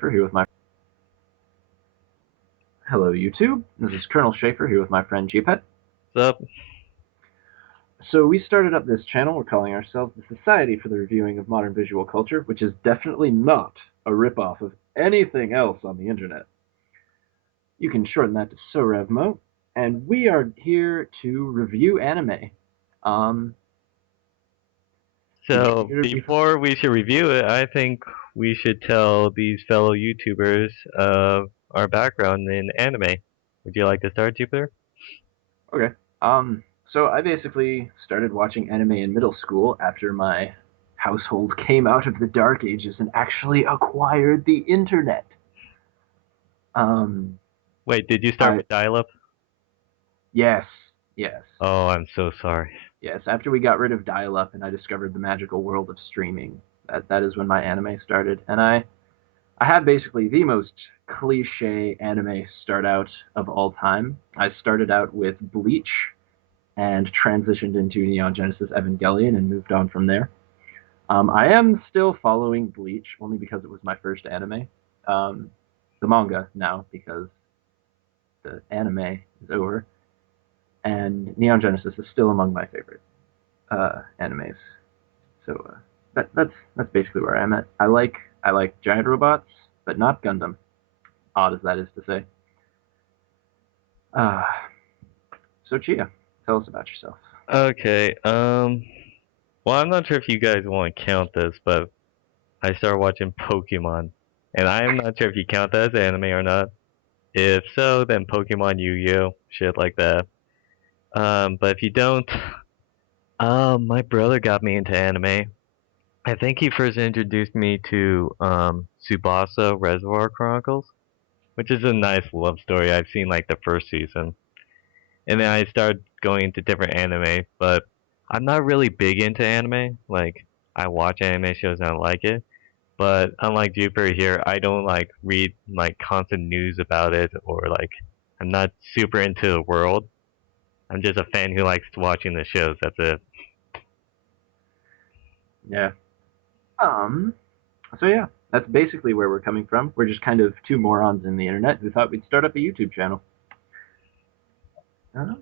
Here with my Hello YouTube. This is Colonel Schaefer here with my friend Gpet. What's up? So we started up this channel. We're calling ourselves the Society for the Reviewing of Modern Visual Culture, which is definitely not a ripoff of anything else on the internet. You can shorten that to SoRevMO, and we are here to review anime. Um, So before we should review it, I think we should tell these fellow YouTubers our background in anime. Would you like to start, Jupiter? Okay. So I basically started watching anime in middle school after my household came out of the dark ages and actually acquired the internet. Um, Wait, did you start I with dial-up? yes, yes, Oh, I'm so sorry. yes. After we got rid of dial-up and I discovered the magical world of streaming, that is when my anime started. And I have basically the most cliche anime start out of all time. I started out with Bleach and transitioned into Neon Genesis Evangelion and moved on from there. I am still following Bleach only because it was my first anime. The manga now because the anime is over, and Neon Genesis is still among my favorite animes. So that's basically where I'm at. I like giant robots, but not Gundam. Odd as that is to say. Uh, so Chia, tell us about yourself. Okay, well, I'm not sure if you guys want to count this, but I started watching Pokemon, and I am not sure if you count that as anime or not. If so, then Pokemon, Yu-Gi-Oh, shit like that. But if you don't, my brother got me into anime. I think he first introduced me to Tsubasa Reservoir Chronicles, which is a nice love story. I've seen like the first season, and then I started going into different anime. But I'm not really big into anime. Like I watch anime shows and I like it, but unlike Jupiter here, I don't like read like constant news about it or like I'm not super into the world. I'm just a fan who likes watching the shows. That's it. Yeah. Um. So yeah, that's basically where we're coming from. We're just kind of two morons in the internet who thought we'd start up a YouTube channel. Yeah.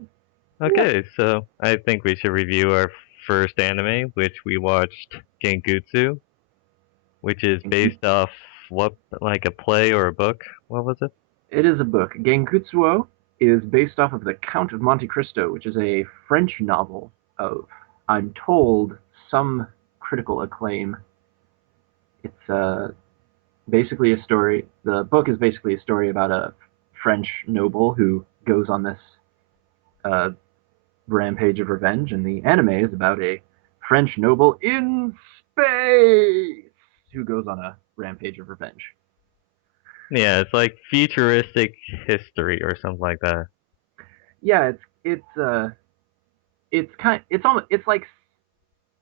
Okay, so I think we should review our first anime, which we watched Gankutsuou, which is based off what, like a play or a book? What was it? It is a book. Gankutsuou is based off of The Count of Monte Cristo, which is a French novel of, I'm told, some critical acclaim. It's basically a story. The book is basically a story about a French noble who goes on this uh, rampage of revenge, and the anime is about a French noble in space who goes on a rampage of revenge. Yeah, it's like futuristic history or something like that. Yeah, it's almost it's like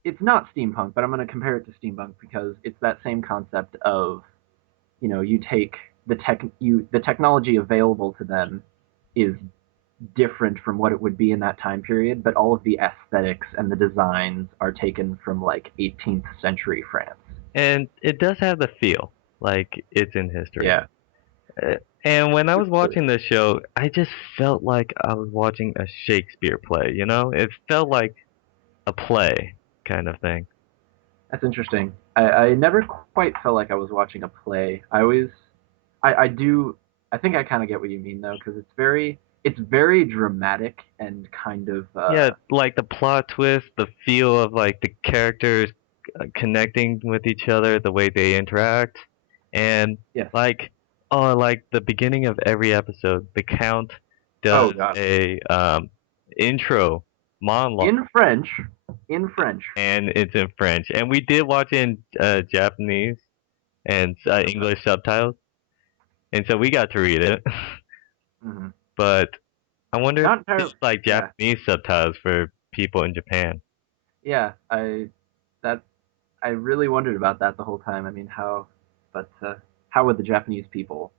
it's not steampunk, but I'm going to compare it to steampunk because it's that same concept of, you take the technology available to them is different from what it would be in that time period, but all of the aesthetics and the designs are taken from like 18th century France. And it does have the feel like it's in history. Yeah. Uh, And when I was watching this show, I just felt like I was watching a Shakespeare play, you know? It felt like a play kind of thing. That's interesting. I never quite felt like I was watching a play. I do, I think I kind of get what you mean though, because it's very dramatic and kind of, Yeah, like the plot twist, the feel of like the characters connecting with each other, the way they interact, and yes. like like the beginning of every episode, the Count Oh does God. a intro monologue, In French, in French. and it's in French, and we did watch it in Japanese and English subtitles, and so we got to read it. Mm-hmm. But I wonder if Not entirely. there's like Yeah, Japanese subtitles for people in Japan. yeah. That I really wondered about that the whole time. I mean, but how would the Japanese people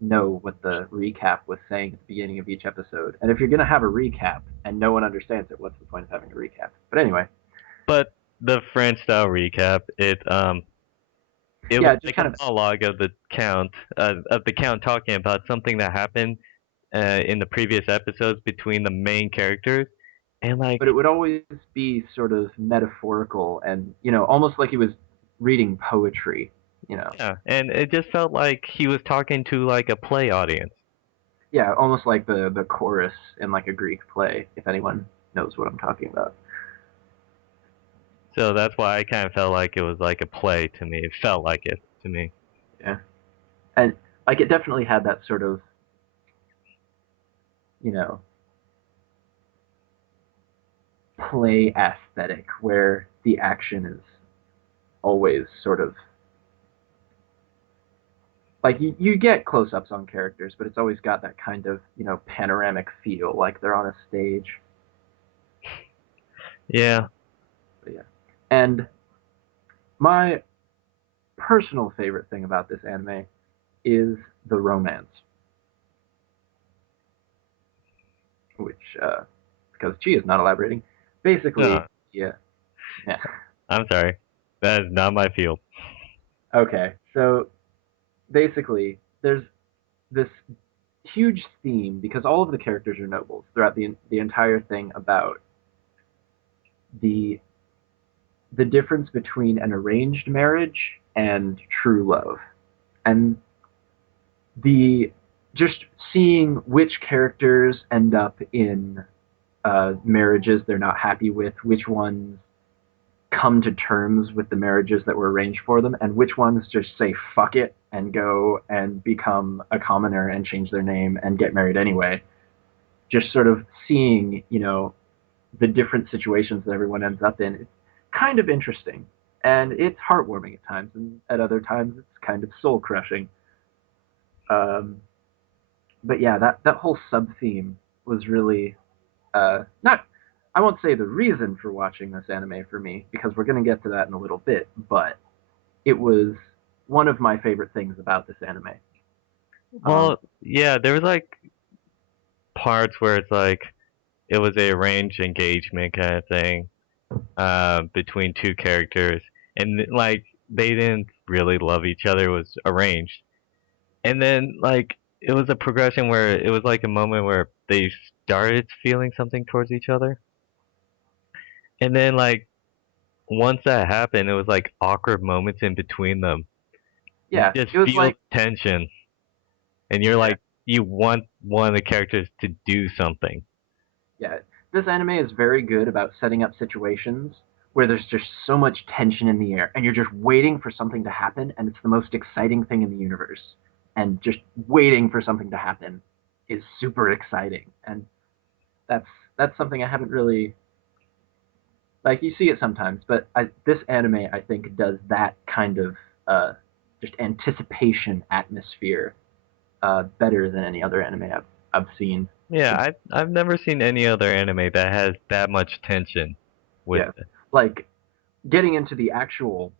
know what the recap was saying at the beginning of each episode? And if you're gonna have a recap and no one understands it, what's the point of having a recap? But anyway, But the French style recap, it was Yeah, just like a kind of, monologue of the count talking about something that happened in the previous episodes between the main characters, and like but it would always be sort of metaphorical and, almost like he was reading poetry, you know. yeah, and it just felt like he was talking to like a play audience. Yeah, almost like the chorus in like a Greek play, if anyone knows what I'm talking about. So that's why I kind of felt like it was like a play to me. It felt like it to me. Yeah. And like it definitely had that sort of, you know, play aesthetic where the action is always sort of like you get close ups on characters, but it's always got that kind of, panoramic feel like they're on a stage. Yeah. But yeah. And my personal favorite thing about this anime is the romance, which because Chi is not elaborating. Basically, No, yeah, yeah. I'm sorry. That is not my field. Okay, so basically, there's this huge theme because all of the characters are nobles throughout the entire thing about the the difference between an arranged marriage and true love, and the just seeing which characters end up in marriages they're not happy with, which ones come to terms with the marriages that were arranged for them, and which ones just say fuck it and go and become a commoner and change their name and get married anyway. Just sort of seeing, the different situations that everyone ends up in. It's kind of interesting. And it's heartwarming at times, and at other times it's kind of soul crushing. Um, but yeah, that whole sub theme was really not. I won't say the reason for watching this anime for me because we're going to get to that in a little bit, but it was one of my favorite things about this anime. Um, Well, yeah, there was like parts where it's like it was a arranged engagement kind of thing between two characters, and like they didn't really love each other. It was arranged, and then like it was a progression where it was like a moment where they started feeling something towards each other, and then like once that happened, it was like awkward moments in between them. You yeah, just it was feel like tension, and you're yeah, like you want one of the characters to do something. yeah. This anime is very good about setting up situations where there's just so much tension in the air, and you're just waiting for something to happen, and it's the most exciting thing in the universe. And just waiting for something to happen is super exciting, and that's that's something I haven't really like. You see it sometimes, but this anime I think does that kind of just anticipation atmosphere better than any other anime I've seen. Yeah, I've never seen any other anime that has that much tension with Yeah, it. like getting into the actual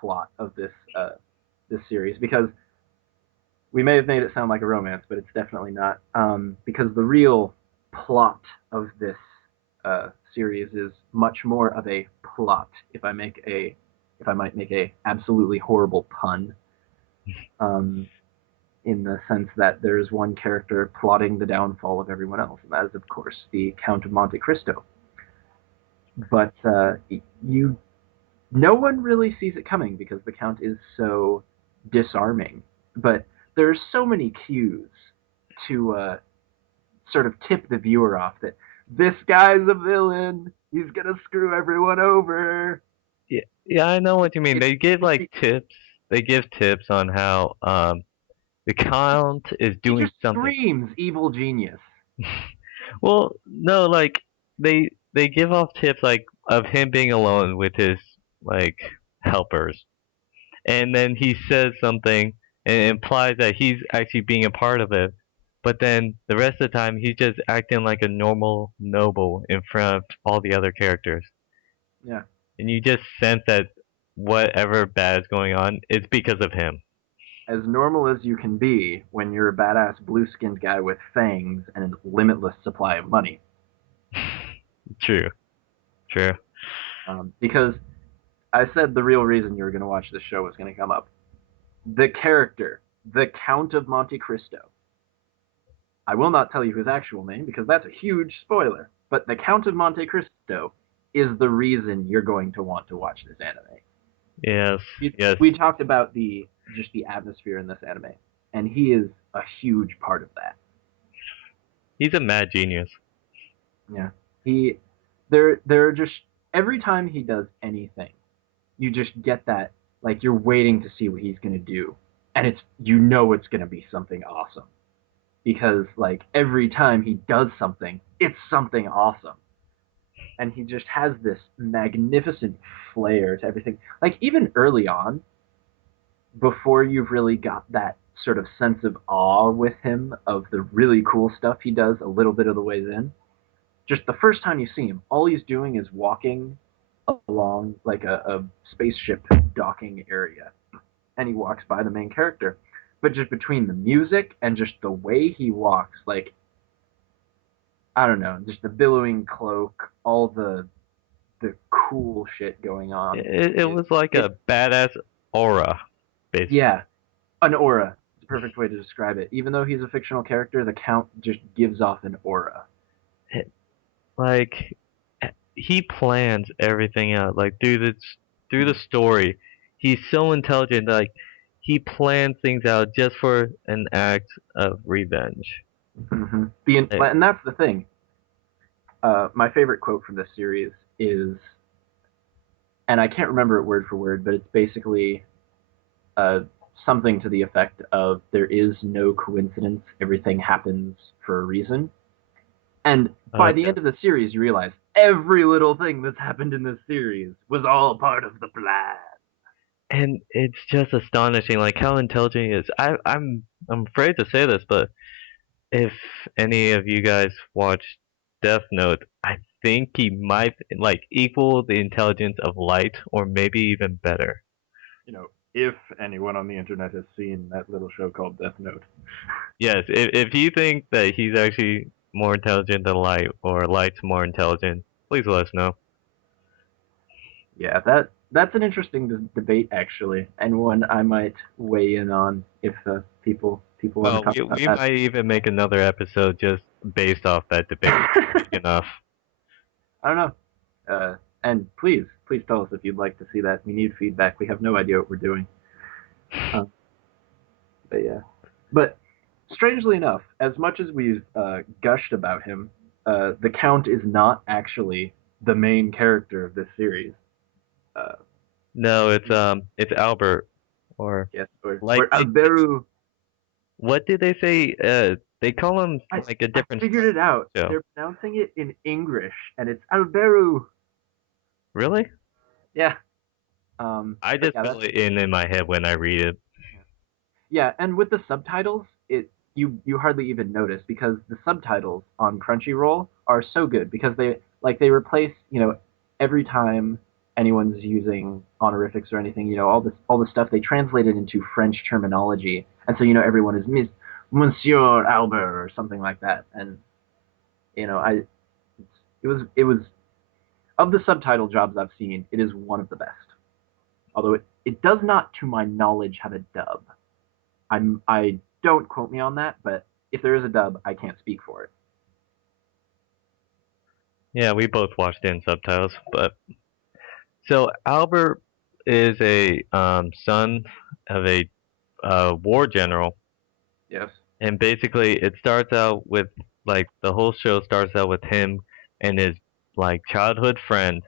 plot of this series because we may have made it sound like a romance, but it's definitely not. Because the real plot of this series is much more of a plot. If I might make a absolutely horrible pun, um, in the sense that there is one character plotting the downfall of everyone else, and that is of course the Count of Monte Cristo. But you no one really sees it coming because the Count is so disarming. But there's so many cues to sort of tip the viewer off that this guy's a villain. He's gonna screw everyone over. Yeah, yeah, I know what you mean. It's They give like it, tips. They give tips on how the count is he doing just something. screams evil genius. Well, no, like they give off tips like of him being alone with his like helpers, and then he says something and it implies that he's actually being a part of it. But then the rest of the time he's just acting like a normal noble in front of all the other characters. Yeah, And you just sense that whatever bad is going on is because of him. as normal as you can be when you're a badass blue-skinned guy with fangs and a limitless supply of money. True, true. Because I said the real reason you were going to watch this show was going to come up. The character, the Count of Monte Cristo. I will not tell you his actual name because that's a huge spoiler. But the Count of Monte Cristo is the reason you're going to want to watch this anime. Yes, yes. We talked about the just the atmosphere in this anime, and he is a huge part of that. He's a mad genius. Yeah, he there are just every time he does anything, you just get that like you're waiting to see what he's gonna do, and it's gonna be something awesome because like every time he does something, it's something awesome, and he just has this magnificent flair to everything. Like even early on, before you've really got that sort of sense of awe with him of the really cool stuff he does a little bit of the ways in, just the first time you see him, all he's doing is walking along like a spaceship docking area, and he walks by the main character. But just between the music and just the way he walks, like I don't know, just the billowing cloak, all the cool shit going on. It was like It a badass aura, basically. yeah, an aura. It's a perfect way to describe it. Even though he's a fictional character, the Count just gives off an aura. Like he plans everything out. Like through the story, he's so intelligent. Like he plans things out just for an act of revenge. Mm-hmm. Like, And that's the thing. My favorite quote from this series is, and I can't remember it word for word, but it's basically uh, something to the effect of "There is no coincidence. Everything happens for a reason." And by the okay. end of the series, you realize every little thing that's happened in this series was all part of the plan. And it's just astonishing, like how intelligent he is. I'm afraid to say this, but if any of you guys watch Death Note, I think he might like equal the intelligence of Light, or maybe even better. If anyone on the internet has seen that little show called Death Note. Yes, if you think that he's actually more intelligent than Light, or Light's more intelligent, please let us know. Yeah, that's an interesting debate actually, and one I might weigh in on if people want to Well, talk about we might even make another episode just based off that debate. that. Big enough. I don't know. And please tell us if you'd like to see that. We need feedback. We have no idea what we're doing. Uh, but yeah. But strangely enough, as much as we've gushed about him, the Count is not actually the main character of this series. Uh, No, it's Albert, or yes, like or Alberu. what did they say? They call him like a I different figured it out. show. They're pronouncing it in English, and it's Alberu. Really? Yeah. I But just yeah, fill it in my head when I read it. yeah, and with the subtitles, you hardly even notice because the subtitles on Crunchyroll are so good because they replace every time anyone's using honorifics or anything all the stuff they translate it into French terminology, and so everyone is Monsieur Albert or something like that, and I it was of the subtitle jobs I've seen, it is one of the best. Although it does not, to my knowledge, have a dub. I don't quote me on that, but if there is a dub, I can't speak for it. Yeah, we both watched it in subtitles, but so Albert is a son of a war general, Yes, and basically it starts out with like the whole show starts out with him and his like childhood friend,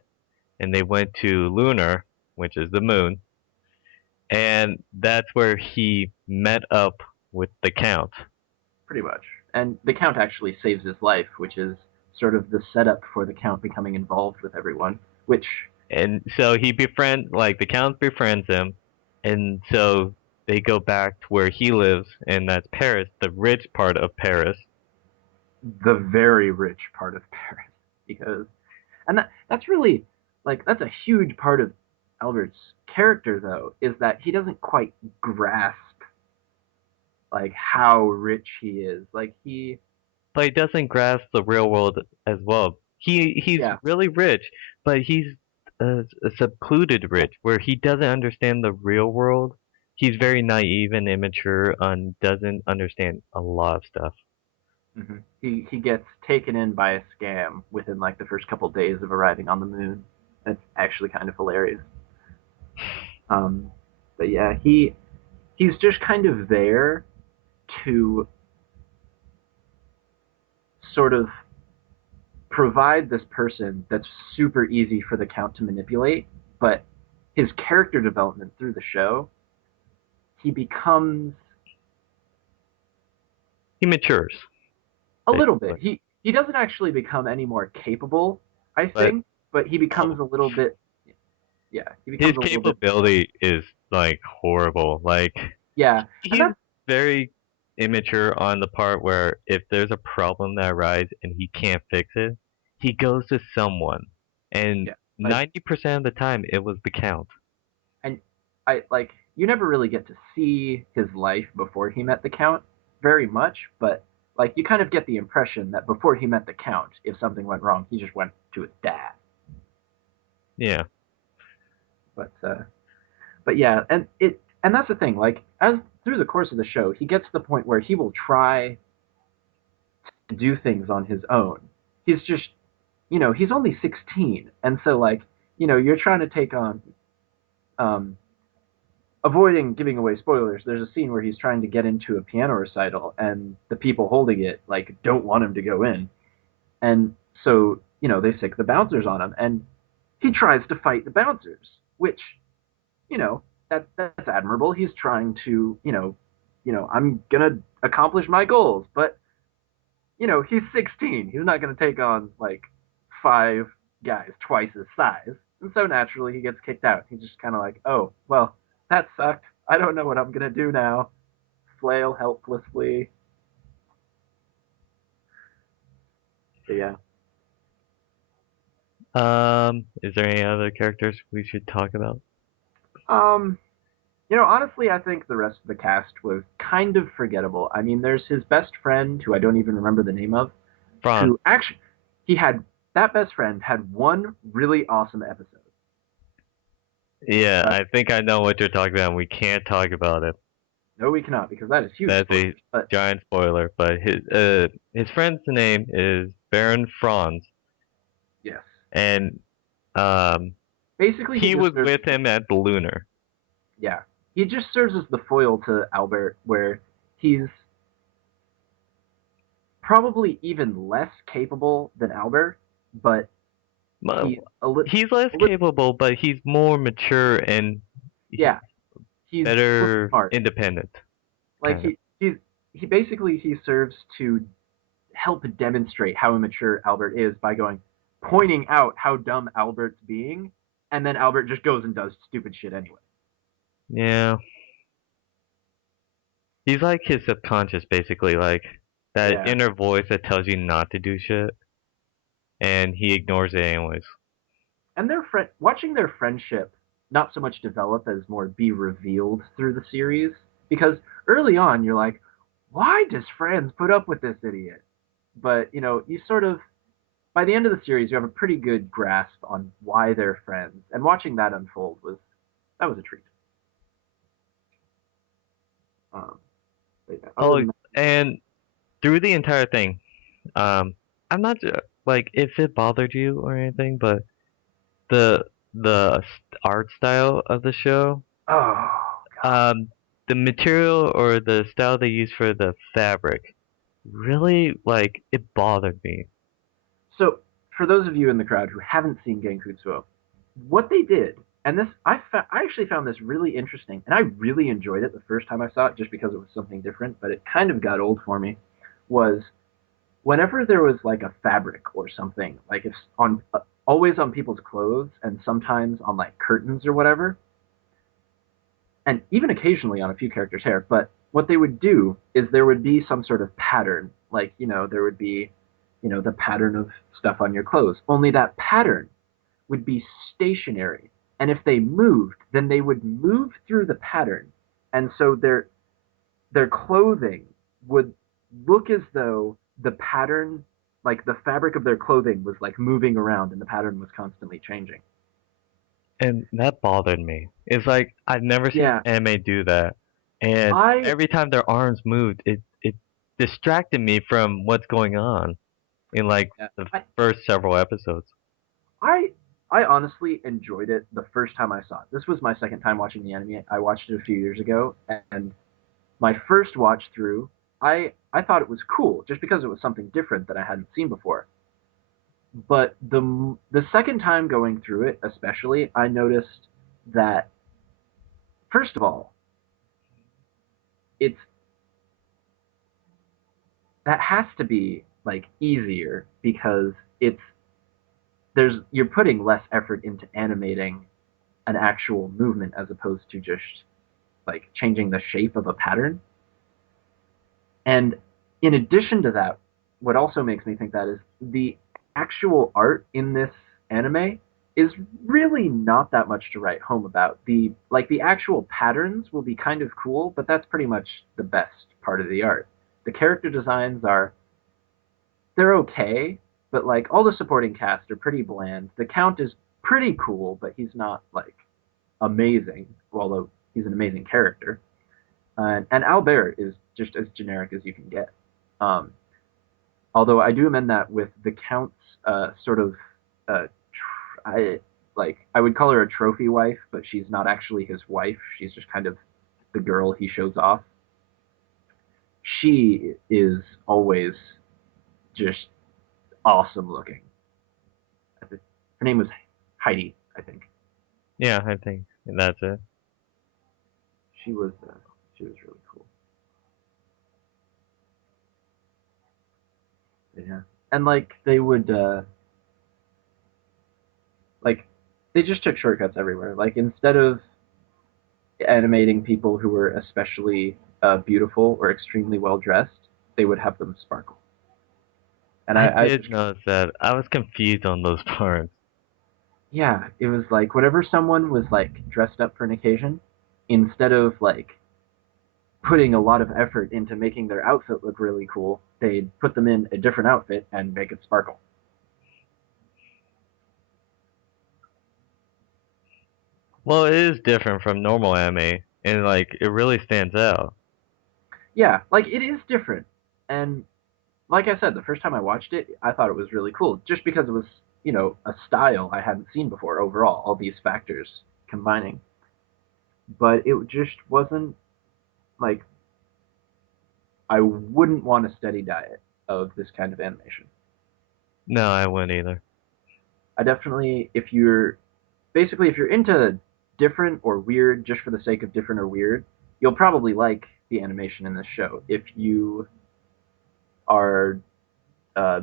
and they went to Lunar, which is the moon, and that's where he met up with the Count. pretty much. And the Count actually saves his life, which is sort of the setup for the Count becoming involved with everyone. Which, And so he befriends, like the Count befriends him, and so they go back to where he lives, and that's Paris, the rich part of Paris. the very rich part of Paris, because and that's really that's a huge part of Albert's character though, is that he doesn't quite grasp how rich he is. But he doesn't grasp the real world as well. He's Yeah, really rich, but he's a secluded rich where he doesn't understand the real world. He's very naive and immature and doesn't understand a lot of stuff. He gets taken in by a scam within like the first couple days of arriving on the moon. That's actually kind of hilarious. Um, but yeah, he's just kind of there to sort of provide this person that's super easy for the Count to manipulate, but his character development through the show, he becomes He matures, a little bit. basically. He doesn't actually become any more capable, I But think, but he oh, becomes a little bit, yeah, he his becomes a little bit, capability is like horrible. Like yeah, and he's that's very immature on the part where if there's a problem that arises and he can't fix it, he goes to someone. And yeah, like 90% of the time it was the count. and I like you never really get to see his life before he met the Count very much, but like you kind of get the impression that before he met the Count, if something went wrong, he just went to his dad. Yeah. But yeah, and that's the thing. Like as through the course of the show, he gets to the point where he will try to do things on his own. He's just he's only 16, and so like you're trying to take on um, avoiding giving away spoilers, there's a scene where he's trying to get into a piano recital and the people holding it like don't want him to go in. And so, they sick the bouncers on him and he tries to fight the bouncers, which, you know, that's admirable. He's trying to, I'm gonna accomplish my goals, but he's 16. He's not gonna take on like five guys twice his size. And so naturally he gets kicked out. He's just kind of like, oh, well, that sucked. I don't know what I'm gonna do now. Flail helplessly. But yeah. Is there any other characters we should talk about? Um, honestly, I think the rest of the cast was kind of forgettable. I mean, there's his best friend, who I don't even remember the name of, Franz. who actually, he had, that best friend had one really awesome episode. Yeah, Uh, I think I know what you're talking about. And we can't talk about it. no, we cannot, because that is huge That's spoilers. a But giant spoiler. But his friend's name is Baron Franz, yes, and um basically he he just was serves, with him at the Lunar. yeah, he just serves as the foil to Albert, where he's probably even less capable than Albert, but he's Well, he's less a little, capable, but he's more mature and yeah, he's book better smart. independent, Like kind of. he basically he serves to help demonstrate how immature Albert is by pointing out how dumb Albert's being, and then Albert just goes and does stupid shit anyway. Yeah, he's like his subconscious, basically, like that Yeah, inner voice that tells you not to do shit, and he ignores it anyways. and watching their friendship not so much develop as more be revealed through the series, because early on you're like, why does Franz put up with this idiot? But you sort of by the end of the series you have a pretty good grasp on why they're friends, and watching that unfold was a treat. Um, but yeah, other Oh, than that, and through the entire thing, um, I'm not like if it bothered you or anything, but the art style of the show, oh god. um, the material or the style they use for the fabric, really like it bothered me. So for those of you in the crowd who haven't seen Gankutsuou, what they did, and this I actually found this really interesting, and I really enjoyed it the first time I saw it, just because it was something different, but it kind of got old for me. Was whenever there was like a fabric or something, like it's on always on people's clothes, and sometimes on like curtains or whatever, and even occasionally on a few characters' hair. But what they would do is there would be some sort of pattern, like there would be, the pattern of stuff on your clothes. Only that pattern would be stationary, and if they moved, then they would move through the pattern, and so their clothing would look as though the pattern, like the fabric of their clothing, was like moving around, and the pattern was constantly changing. And that bothered me. It's like I've never seen Yeah, anime do that, and I every time their arms moved, it distracted me from what's going on in like yeah, the I first several episodes. I I honestly enjoyed it the first time I saw it. This was my second time watching the anime. I watched it a few years ago, and my first watch through, I thought it was cool just because it was something different that I hadn't seen before. But the second time going through it, especially, I noticed that first of all, it's that has to be like easier because it's there's you're putting less effort into animating an actual movement as opposed to just like changing the shape of a pattern. And in addition to that, what also makes me think that is the actual art in this anime is really not that much to write home about. The actual patterns will be kind of cool, but that's pretty much the best part of the art. The character designs are they're okay, but like all the supporting cast are pretty bland. The Count is pretty cool, but he's not like amazing, although he's an amazing character. And Albert is just as generic as you can get. Um, Although I do amend that with the Count's sort of, I I would call her a trophy wife, but she's not actually his wife. She's just kind of the girl he shows off. She is always just awesome looking. Her name was Heidi, I think. Yeah, I think that's it. She was uh, she was really cool. Yeah, and like they would like they just took shortcuts everywhere. Like instead of animating people who were especially beautiful or extremely well dressed, they would have them sparkle. And I I did just, notice that. I was confused on those parts. yeah, it was like whenever someone was like dressed up for an occasion, instead of like putting a lot of effort into making their outfit look really cool, they'd put them in a different outfit and make it sparkle. Well, it is different from normal anime, and like it really stands out. Yeah, like it is different. And like I said, the first time I watched it, I thought it was really cool just because it was, a style I hadn't seen before overall, all these factors combining. But it just wasn't like I wouldn't want a steady diet of this kind of animation. No, I wouldn't either. I definitely, if you're into different or weird just for the sake of different or weird, you'll probably like the animation in this show. If you are uh,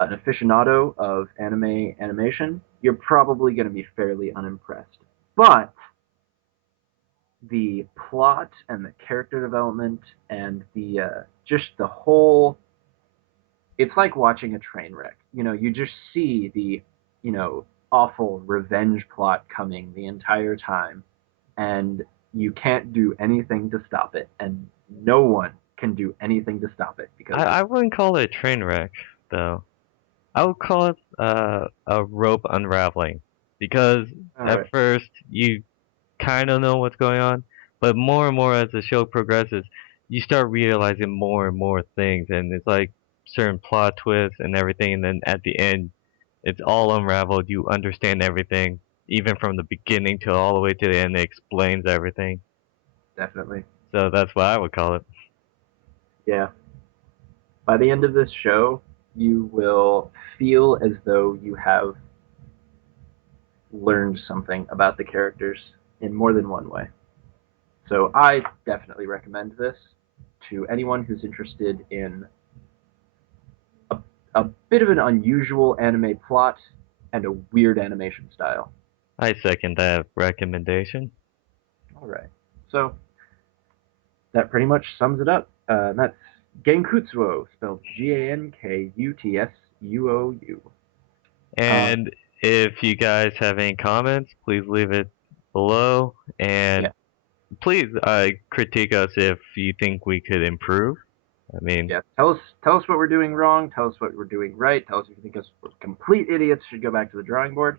an aficionado of anime animation, you're probably going to be fairly unimpressed. But the plot and the character development and the just the whole it's like watching a train wreck. You just see the, awful revenge plot coming the entire time, and you can't do anything to stop it, and no one can do anything to stop it because, I wouldn't call it a train wreck though. I would call it a rope unraveling because all at right, first you kind of know what's going on, but more and more as the show progresses, you start realizing more and more things, and it's like certain plot twists and everything, and then at the end, it's all unraveled. You understand everything, even from the beginning to all the way to the end. It explains everything. definitely, So that's what I would call it. yeah. By the end of this show, you will feel as though you have learned something about the characters in more than one way. So I definitely recommend this to anyone who's interested in a, a bit of an unusual anime plot and a weird animation style. I second that recommendation. All right. So that pretty much sums it up. That's Gankutsuou, spelled Gankutsuou. Um, And if you guys have any comments, please leave it below. yeah, And please critique us if you think we could improve. I mean, yeah. Tell us what we're doing wrong. Tell us what we're doing right. Tell us if you think us we're complete idiots should go back to the drawing board.